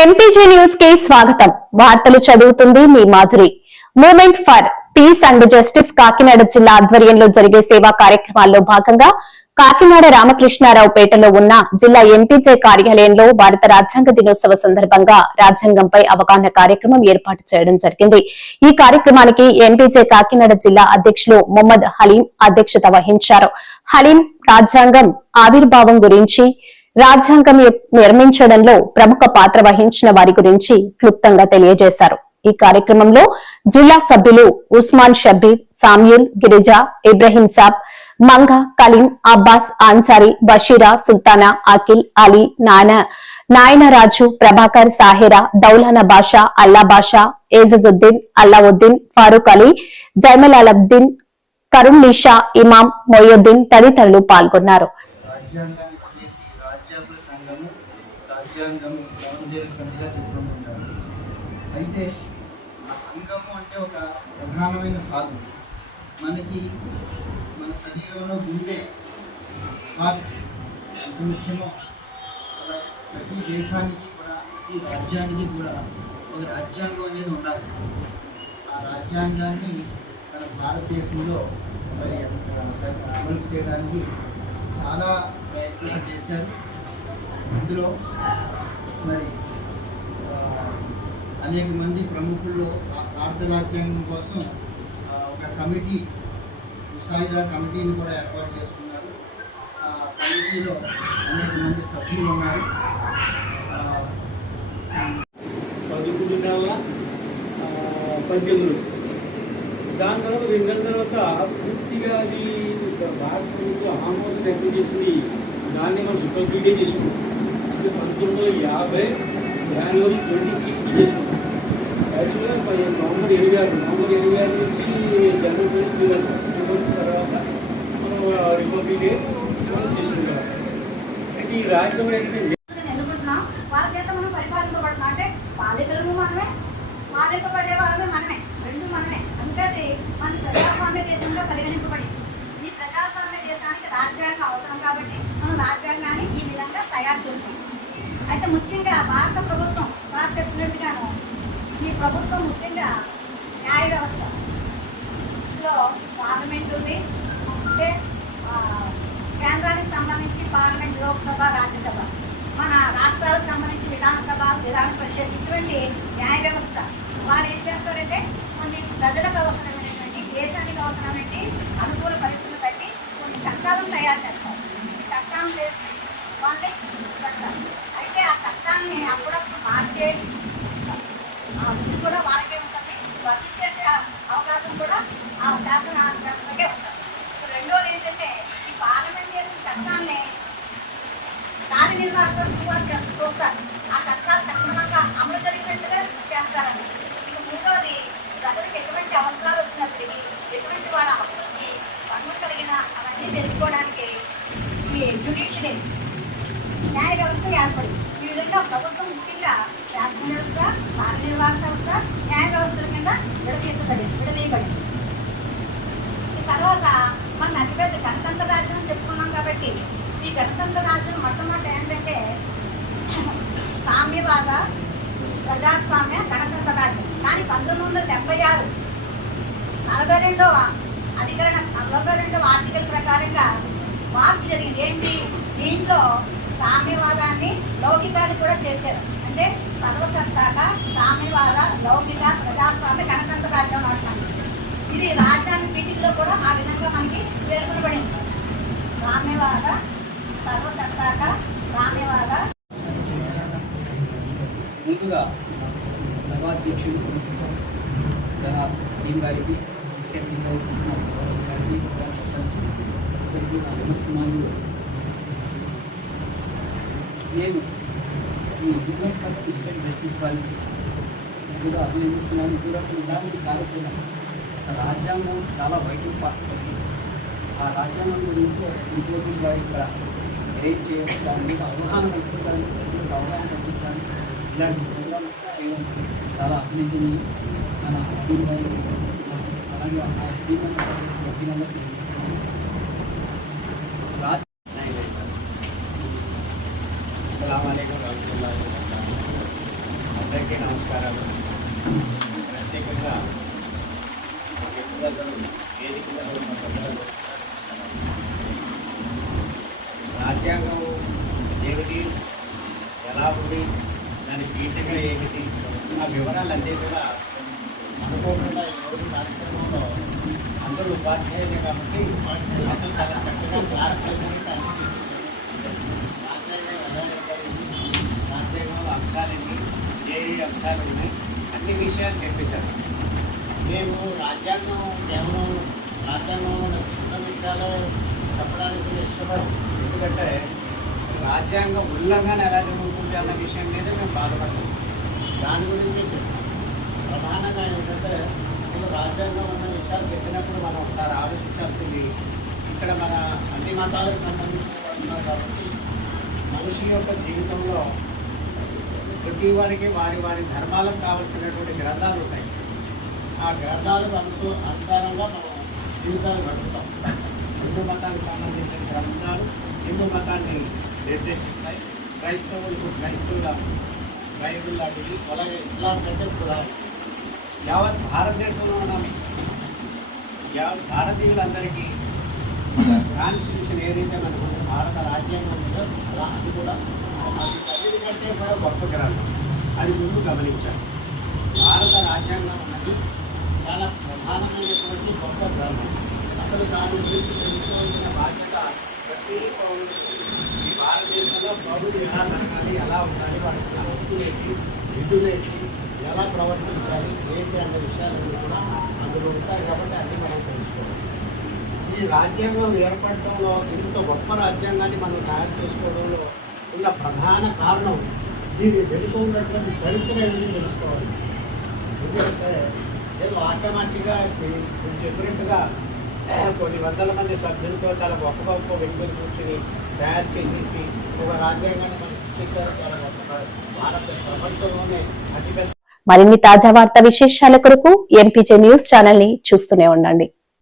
MPG news కి స్వాగతం. వార్తలు చదువుతుంది మీ Madhuri. Movement for peace and justice Kakinada జిల్లా ఆధ్వర్యంలో జరిగే సేవా కార్యక్రమాల్లో భాగంగా కాకినాడ రామకృష్ణారావు పేటలో ఉన్న జిల్లా ఎంపీజే కార్యాలయంలో భారత రాజ్యాంగ దినోత్సవ సందర్భంగా రాజ్యాంగంపై అవగాహన కార్యక్రమం ఏర్పాటు చేయడం జరిగింది. ఈ కార్యక్రమానికి ఎంపీజే కాకినాడ జిల్లా అధ్యక్షులు మొహమ్మద్ హలీం అధ్యక్షత వహించారు. హలీం రాజ్యాంగం ఆవిర్భావం గురించి, రాజ్యాంగం నిర్మించడంలో ప్రముఖ పాత్ర వహించిన వారి గురించి క్లుప్తంగా తెలియజేశారు. ఈ కార్యక్రమంలో జిల్లా సభ్యులు ఉస్మాన్ షబీర్, సామ్యూల్, గిరిజ, ఇబ్రహీం సాబ్, మంగ, కలీం, అబ్బాస్, అన్సారీ, బషీరా, సుల్తానా, అఖిల్, అలీ, నాయనరాజు, ప్రభాకర్, సాహిరా, దౌలానా బాషా, అల్లా బాషా, ఏజజుద్దీన్, అల్లావుద్దీన్, ఫారూక్ అలీ, జైమలాలబ్దీన్, కరుణ్ నిషా, ఇమాం, మొయ్యుద్దీన్ తదితరులు పాల్గొన్నారు. రాజ్యాంగము సౌందర్యసంధిగా చెప్పుకుంటుంటారు. అయితే ఆ అంగము అంటే ఒక ప్రధానమైన భాగం. మనకి మన శరీరంలో గుండె ఎంత ముఖ్యమో ప్రతి దేశానికి కూడా, ప్రతి రాజ్యానికి కూడా ఒక రాజ్యాంగం అనేది ఉండాలి. ఆ రాజ్యాంగాన్ని మన భారతదేశంలో మరి అమలు చేయడానికి చాలా ప్రయత్నాలు చేశారు. ఇందులో మరి అనేక మంది ప్రముఖుల్లో భారత రాజ్యాంగం కోసం ఒక కమిటీ, ముసాయిదా కమిటీని కూడా ఏర్పాటు చేసుకున్నారు. ఆ కమిటీలో అనేక మంది సభ్యులు ఉన్నారు. 11 నెలల 18 రోజులు. దాని తర్వాత 2 నెలల తర్వాత పూర్తిగా అది భారత ప్రభుత్వం ఆమోదం ఎప్పుడు చేసింది, దాన్ని మనం సూపర్సీడే చేసుకున్నాం. 1950 జనవరి 26 చేసుకున్నాం. యాక్చువల్గా నవంబర్ 26 నుంచి జనవరి 2 తర్వాత మనం రిపబ్లిక్ డే మనం చేసుకుంటాం. అయితే ఈ రాజ్యం ఏంటంటే వాళ్ళ చేత మనం పరిపాలించబడుతున్నాం. అంటే పాలికలను మనమే, పాలింపబడే వాళ్ళమే మనమే, రెండు మనమే. అందుకే మన ప్రజాస్వామ్య దేశంగా పరిగణింపబడింది. ఈ ప్రజాస్వామ్య దేశానికి రాజ్యాంగం అవసరం కాబట్టి మనం రాజ్యాంగాన్ని ఈ విధంగా తయారు చేస్తాం. అయితే ముఖ్యంగా భారత ప్రభుత్వం సార్ చెప్పినట్టుగాను ఈ ప్రభుత్వం ముఖ్యంగా న్యాయ వ్యవస్థలో పార్లమెంట్ ఉంది. అంటే కేంద్రానికి సంబంధించి పార్లమెంట్, లోక్సభ, రాజ్యసభ, మన రాష్ట్రాలకు సంబంధించి విధానసభ, విధాన పరిషత్, ఇటువంటి న్యాయ వ్యవస్థ. వాళ్ళు ఏం చేస్తారంటే కొన్ని ప్రజలకు అవసరమైనటువంటి, దేశానికి అవసరమైనటువంటి అనుకూల పరిస్థితులు బట్టి కొన్ని చట్టాలను తయారు చేస్తారు. ఈ చట్టాలను చేసి వాళ్ళే పెడతారు. అయితే ఆ చట్టాలని అప్పుడప్పుడు మార్చే ఇది కూడా వాళ్ళకే ఉంటుంది. రద్దు చేసే అవకాశం కూడా ఆ శాసన వ్యవస్థకే ఉంటుంది. రెండోది ఏంటంటే ఈ పార్లమెంట్ చేసిన చట్టాలని కార్యనిర్వాహకులు చూస్తారు. ఆ చట్టాలు సక్రమంగా అమలు జరిగినట్టుగా చేస్తారని. మూడోది ప్రజలకు ఎటువంటి అవసరాలు వచ్చినప్పటికీ, ఎటువంటి వాళ్ళ హక్కులకి భంగం కలిగిన అవన్నీ తెలుసుకోవడానికి ఈ జ్యుడిషియరీ న్యాయ వ్యవస్థ ఏర్పడింది. ఈ విధంగా ప్రభుత్వం ముఖ్యంగా శాసన వ్యవస్థ, కార్యనిర్వాహక సంస్థ, న్యాయ వ్యవస్థల కింద విడదీయబడింది. ఈ తర్వాత మన అతిపెద్ద గణతంత్ర రాజ్యం చెప్పుకున్నాం కాబట్టి ఈ గణతంత్ర రాజ్యం మొట్టమొదటి ఏంటంటే సామ్యవాద ప్రజాస్వామ్య గణతంత్ర రాజ్యం. కానీ 1976 42వ అధికరణ 42వ ఆర్టికల్ ప్రకారంగా మార్పు జరిగింది. ఏంటి? దీంట్లో సామ్యవాదాన్ని, లౌకికాన్ని కూడా చేర్చారు. అంటే సర్వసత్తాక సామ్యవాద, లౌకిక, ప్రజాస్వామ్య గణతంత్ర రాజ్యం అంటున్నాను. ఇది రాజ్యాంగ పీఠికలో కూడా ఆ విధంగా మనకి పేర్కొనబడింది. సామ్యవాద, సర్వసత్తాక, సామ్యవాద. ముందుగా సభాధ్యక్షుడు జనాబ్ హలీం గారికి, ముఖ్య అతిథిగా వచ్చేసిన గారికి, నమస్కారాలు. నేను ఈ movement for peace and justice వాళ్ళకి కూడా అభినందిస్తున్నాను. కూడా ఇలాంటి కార్యక్రమం రాజ్యాంగం చాలా వైటల్ పార్ట్ ఉంది. ఆ రాజ్యాంగం గురించి ఒక సింపోజియంగా ఇక్కడ అరేంజ్ చేయడం, దాని మీద అవగాహన కల్పించడానికి, సభ్యులకు అవగాహన కల్పించాలి. ఇలాంటి ప్రోగ్రామ్ చేయడం చాలా అభినందనీయం. మన హలీం గారికి, అలాగే ఆ టీం మెంబర్స్ అభినందన తెలియజేస్తున్నాను. अस्सलाम वालेकुम रहमतुल्लाहि व बरकातुहू। రాజ్యాంగం ఏమిటి, ఎలా ఉంది, దాని పీఠిక ఏమిటి, ఆ వివరాలన్నీ కూడా అనుకోకుండా ఈరోజు కార్యక్రమంలో అందరూ ఉపాధ్యాయులే కాబట్టి అందరూ చాలా చక్కగా క్లాస్ చేయడానికి అన్ని చూపిస్తారు. రాజ్యాంగంలో అంశాలన్నీ ఏ అంశాలు ఉన్నాయి అన్ని విషయాలు చెప్పేశారు. మేము రాజ్యాంగం కేవలం రాజ్యాంగంలో చిన్న విషయాలు చెప్పడానికి ఇష్టపడం. ఎందుకంటే రాజ్యాంగ ఉల్లంఘన ఎలా జరుగుతుంది అన్న విషయం మీద మేము బాధపడతాం. దాని గురించే చెప్తాం. ప్రధానంగా ఏంటంటే అసలు రాజ్యాంగం ఉన్న విషయాలు చెప్పినప్పుడు మనం ఒకసారి ఆలోచించాల్సింది, ఇక్కడ మన అన్ని మతాలకు సంబంధించిన వాళ్ళు ఉన్నారు కాబట్టి మనిషి యొక్క జీవితంలో ప్రతి వారికి వారి వారి ధర్మాలకు కావలసినటువంటి గ్రంథాలు ఉంటాయి. ఆ గ్రంథాలకు అనుసారంగా మనం జీవితాలు గడుపుతాం. హిందూ మతానికి సంబంధించిన గ్రంథాలు హిందూ మతాన్ని నిర్దేశిస్తాయి. క్రైస్తవుల బైబిల్ లాంటివి, అలాగే ఇస్లాం కంటే కూడా యావత్ భారతదేశంలో ఉన్న భారతీయులందరికీ కాన్స్టిట్యూషన్ ఏదైతే మనకు భారత రాజ్యాంగం ఉందో అలా అది కూడా అది కంటే కూడా గొప్ప గ్రంథం. అది ముందు గమనించాలి. భారత రాజ్యాంగం అన్నది చాలా ప్రధానమైనటువంటి గొప్ప గ్రంథం. అసలు దాని గురించి తెలుసుకోవాల్సిన బాధ్యత ప్రతి పౌరుడు. ఈ భారతదేశంలో పౌరుడు ఎలా జరగాలి, ఎలా ఉండాలి, వాడికి హక్కులేంటి, విధులేంటి, ఎలా ప్రవర్తించాలి ఏంటి అనే విషయాలన్నీ కూడా అందులో ఉంటాయి. కాబట్టి అన్నీ మనం తెలుసుకోవాలి. ఈ రాజ్యాంగం ఏర్పడటంలో ఇంత గొప్ప రాజ్యాంగాన్ని మనం తయారు చేసుకోవడంలో ఉన్న ప్రధాన కారణం దీని వెనుక ఉన్నటువంటి చరిత్ర ఏమిటి తెలుసుకోవాలి. ఎందుకంటే ఏదో ఆశామాచిగా మీరు చెప్పినట్టుగా కొన్ని వందల మంది సభ్యులతో చాలా గొప్ప గొప్ప వ్యక్తులు కూర్చొని తయారు చేసేసి ఒక రాజ్యాంగాన్ని మనం ఇచ్చేసారు. చాలా గొప్ప భారత ప్రపంచంలోనే అతిపెద్ద. మరిన్ని తాజా వార్తా విశేషాల కొరకు ఎంపీజే న్యూస్ ఛానల్ ని చూస్తూనే ఉండండి.